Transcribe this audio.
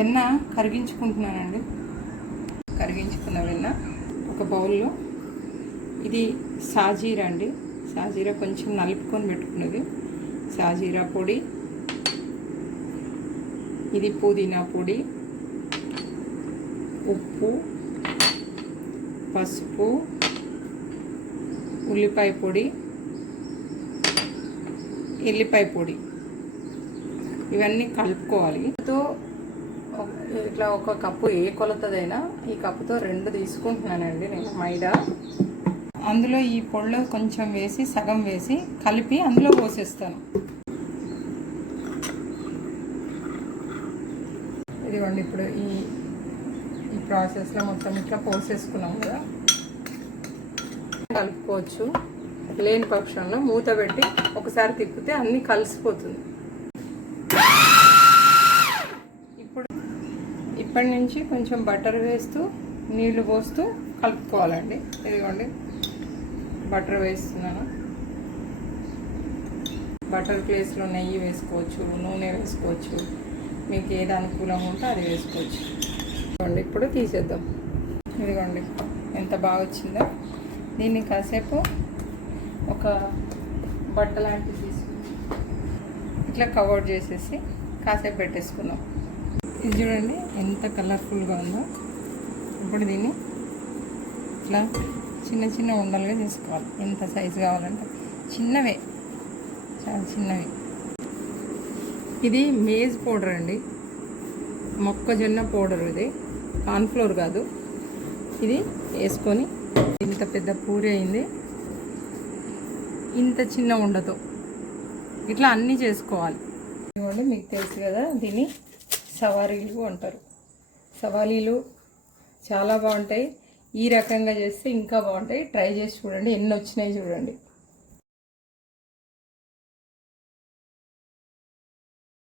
వెన్న కరిగించుకుంటున్నానండి. కరిగించుకున్న వెన్న ఒక బౌల్లో. ఇది సాజీరా అండి. సాజీరా కొంచెం నలుపుకొని పెట్టుకున్నది. సాజీరా పొడి, ఇది పుదీనా పొడి, ఉప్పు, పసుపు, ఉల్లిపాయ పొడి, ఎల్లిపాయ పొడి, ఇవన్నీ కలుపుకోవాలి. ఇట్లా ఒక కప్పు ఏ కొలతదైనా ఈ కప్పుతో 2 తీసుకుంటున్నానండి నేను మైదా. అందులో ఈ పొడిలో కొంచెం వేసి సగం వేసి కలిపి అందులో పోసేస్తాను. ఇదిగోండి, ఇప్పుడు ఈ ప్రాసెస్లో మొత్తం ఇట్లా పోసేసుకున్నాం కదా, కలుపుకోవచ్చు. లేని పక్షంలో మూత పెట్టి ఒకసారి తిప్పితే అన్నీ కలిసిపోతుంది. ఇప్పటి నుంచి కొంచెం బటర్ వేస్తూ నీళ్లు పోస్తూ కలుపుకోవాలండి. ఇదిగోండి, బటర్ వేస్తున్నాను. బటర్ ప్లేస్లో నెయ్యి వేసుకోవచ్చు, నూనె వేసుకోవచ్చు, మీకు ఏది అనుకూలంగా ఉంటే అది వేసుకోవచ్చు. ఇదిగోండి, ఇప్పుడు తీసేద్దాం. ఇదిగోండి ఎంత బాగా వచ్చిందో. దీన్ని కాసేపు ఒక బట్ట లాంటిది తీసుకుని ఇట్లా కవర్ చేసేసి కాసేపు పెట్టేసుకుందాం. ఇది చూడండి ఎంత కలర్ఫుల్గా ఉందో. ఇప్పుడు దీన్ని ఇట్లా చిన్న చిన్న ఉండలుగా చేసుకోవాలి. ఎంత సైజు కావాలంటే చిన్నవే, చాలా చిన్నవి. ఇది మేజ్ పౌడర్ అండి, మొక్కజొన్న పౌడర్. ఇది కార్న్ఫ్లోర్ కాదు. ఇది వేసుకొని ఇంత పెద్ద పూరి అయింది, ఇంత చిన్న ఉండతో ఇట్లా అన్నీ చేసుకోవాలి. ఇవ్వండి, మీకు తెలుసు కదా, దీన్ని సవారీలు అంటారు. సవాలీలు చాలా బాగుంటాయి. ఈ రకంగా చేస్తే ఇంకా బాగుంటాయి. ట్రై చేసి చూడండి, ఎన్ని వచ్చినాయి చూడండి.